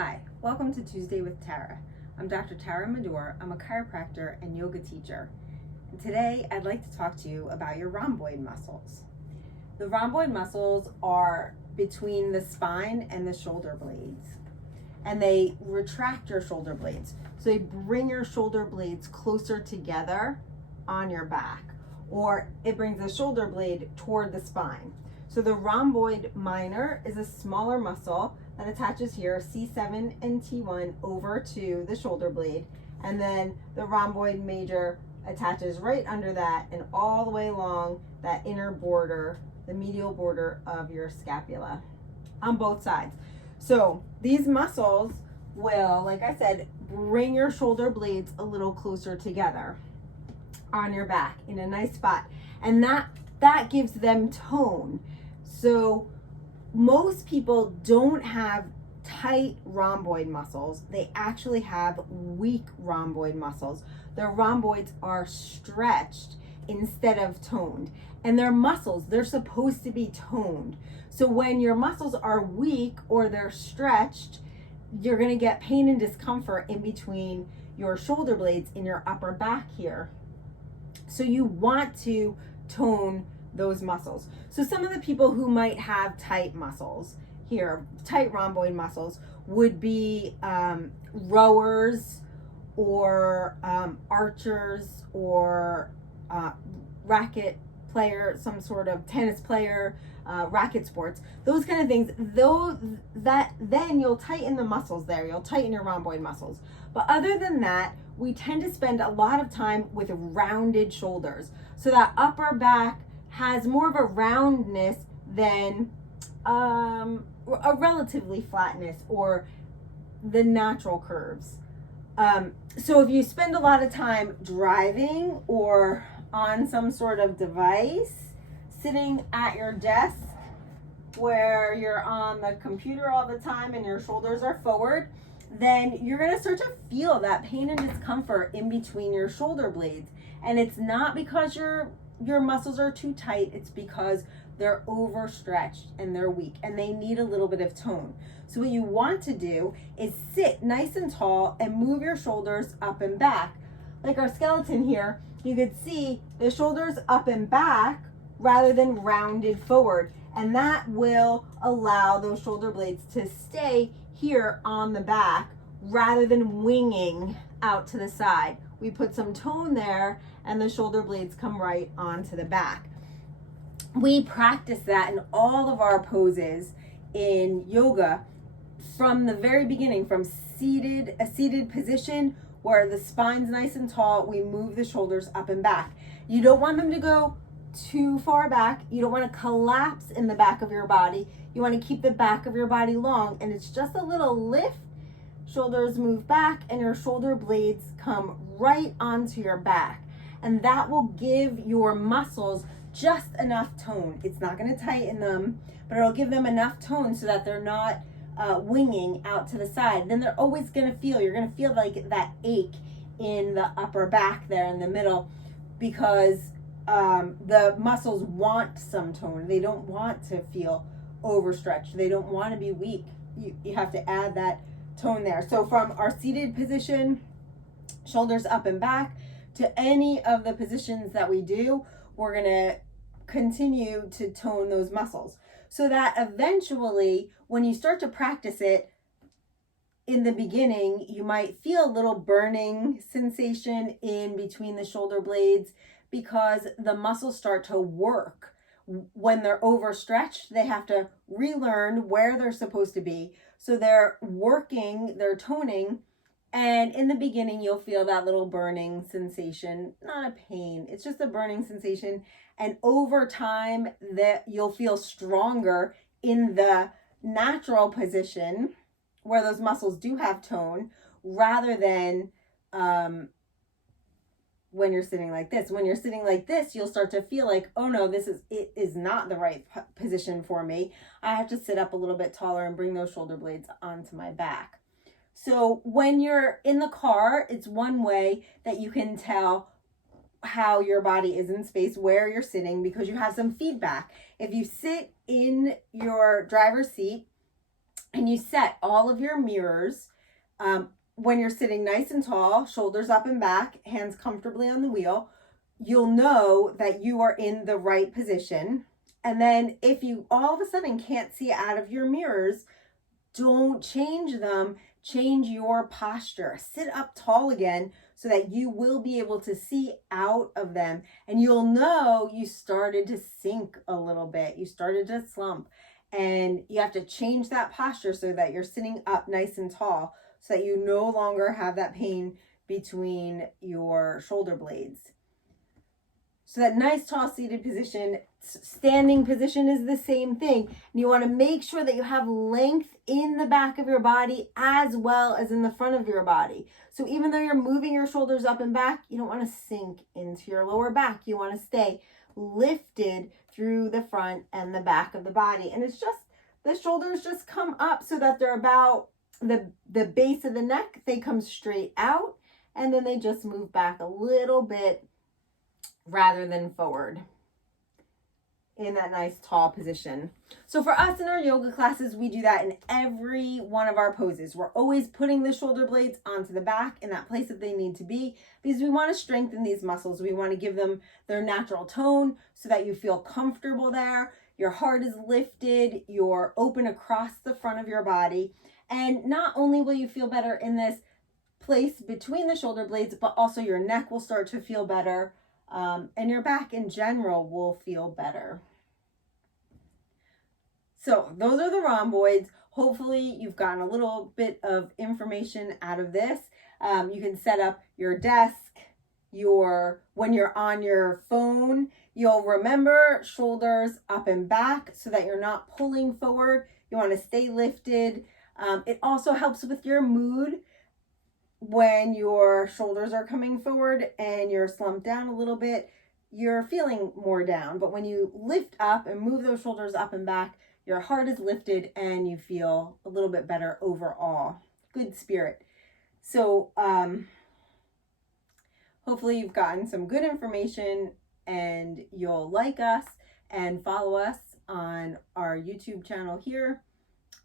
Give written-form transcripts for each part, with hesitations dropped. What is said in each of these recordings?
Hi, welcome to Tuesday with Tarra. I'm Dr. Tarra Mador. I'm a chiropractor and yoga teacher. And today I'd like to talk to you about your rhomboid muscles. The rhomboid muscles are between the spine and the shoulder blades, and they retract your shoulder blades. So they bring your shoulder blades closer together on your back, or it brings the shoulder blade toward the spine. So the rhomboid minor is a smaller muscle that attaches here, C7 and T1, over to the shoulder blade. And then the rhomboid major attaches right under that and all the way along that inner border, the medial border of your scapula on both sides. So these muscles will, like I said, bring your shoulder blades a little closer together on your back in a nice spot. And that gives them tone. So most people don't have tight rhomboid muscles. They actually have weak rhomboid muscles. Their rhomboids are stretched instead of toned. And their muscles, they're supposed to be toned. So when your muscles are weak or they're stretched, you're going to get pain and discomfort in between your shoulder blades in your upper back here. So you want to tone those muscles. So some of the people who might have tight muscles here, tight rhomboid muscles, would be rowers or archers or racket player, some sort of tennis player, racket sports, those kind of things. Then you'll tighten the muscles there. You'll tighten your rhomboid muscles. But other than that, we tend to spend a lot of time with rounded shoulders. So that upper back has more of a roundness than a relatively flatness or the natural curves. So if you spend a lot of time driving or on some sort of device, sitting at your desk where you're on the computer all the time and your shoulders are forward, then you're going to start to feel that pain and discomfort in between your shoulder blades. And it's not because your muscles are too tight, it's because they're overstretched and they're weak and they need a little bit of tone. So what you want to do is sit nice and tall and move your shoulders up and back. Like our skeleton here, you could see the shoulders up and back rather than rounded forward. And that will allow those shoulder blades to stay here on the back rather than winging out to the side. We put some tone there and the shoulder blades come right onto the back. We practice that in all of our poses in yoga from the very beginning, from a seated position where the spine's nice and tall. We move the shoulders up and back. You don't want them to go too far back. You don't want to collapse in the back of your body. You want to keep the back of your body long, and it's just a little lift. Shoulders move back and your shoulder blades come right onto your back. And that will give your muscles just enough tone. It's not going to tighten them, but it'll give them enough tone so that they're not winging out to the side. Then they're always going to feel, you're going to feel like that ache in the upper back there in the middle, because the muscles want some tone. They don't want to feel overstretched. They don't want to be weak. You have to add that tone there. So from our seated position, shoulders up and back, to any of the positions that we do, we're going to continue to tone those muscles so that eventually when you start to practice it in the beginning, you might feel a little burning sensation in between the shoulder blades because the muscles start to work. When they're overstretched, they have to relearn where they're supposed to be. So they're working, they're toning. And in the beginning, you'll feel that little burning sensation, not a pain, it's just a burning sensation. And over time, that you'll feel stronger in the natural position where those muscles do have tone, rather than when you're sitting like this. When you're sitting like this, you'll start to feel like, oh no, it is not the right position for me. I have to sit up a little bit taller and bring those shoulder blades onto my back. So when you're in the car, it's one way that you can tell how your body is in space, where you're sitting, because you have some feedback. If you sit in your driver's seat and you set all of your mirrors when you're sitting nice and tall, shoulders up and back, hands comfortably on the wheel. You'll know that you are in the right position. And then if you all of a sudden can't see out of your mirrors, don't change them. Change your posture. Sit up tall again so that you will be able to see out of them. And you'll know you started to sink a little bit. You started to slump. And you have to change that posture so that you're sitting up nice and tall so that you no longer have that pain between your shoulder blades. So that nice tall seated position, standing position is the same thing. And you want to make sure that you have length in the back of your body as well as in the front of your body. So even though you're moving your shoulders up and back, you don't want to sink into your lower back. You want to stay lifted through the front and the back of the body. And it's just, the shoulders just come up so that they're about the base of the neck. They come straight out and then they just move back a little bit rather than forward in that nice tall position. So for us in our yoga classes, we do that in every one of our poses. We're always putting the shoulder blades onto the back in that place that they need to be because we want to strengthen these muscles. We want to give them their natural tone so that you feel comfortable there. Your heart is lifted, you're open across the front of your body. And not only will you feel better in this place between the shoulder blades, but also your neck will start to feel better. And your back in general will feel better. So those are the rhomboids. Hopefully you've gotten a little bit of information out of this. You can set up your desk, when you're on your phone, you'll remember shoulders up and back so that you're not pulling forward. You want to stay lifted. It also helps with your mood. When your shoulders are coming forward and you're slumped down a little bit, you're feeling more down. But when you lift up and move those shoulders up and back, your heart is lifted and you feel a little bit better overall. Good spirit. So hopefully you've gotten some good information and you'll like us and follow us on our YouTube channel here.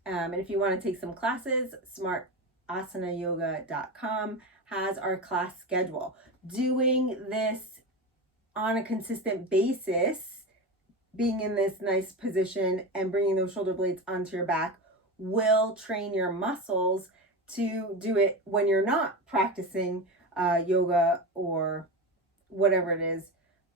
And if you want to take some classes, smartasanayoga.com has our class schedule. Doing this on a consistent basis, being in this nice position and bringing those shoulder blades onto your back will train your muscles to do it when you're not practicing yoga or whatever it is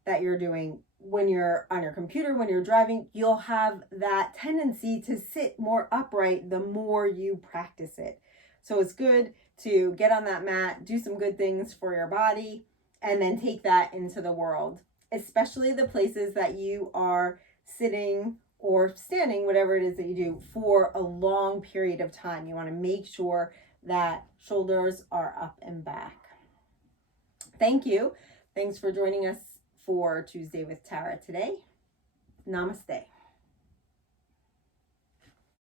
that you're doing. When you're on your computer, when you're driving, you'll have that tendency to sit more upright the more you practice it. So it's good to get on that mat, do some good things for your body, and then take that into the world, especially the places that you are sitting or standing, whatever it is that you do, for a long period of time. You want to make sure that shoulders are up and back. Thank you. Thanks for joining us for Tuesday with Tarra today. Namaste.